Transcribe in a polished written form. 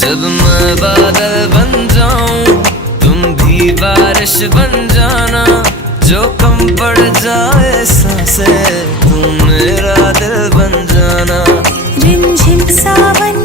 जब मैं बादल बन जाऊं तुम भी बारिश बन जाना, जो कम पड़ जाए सांसें तुम मेरा दिल बन जाना। रिमझिम सावन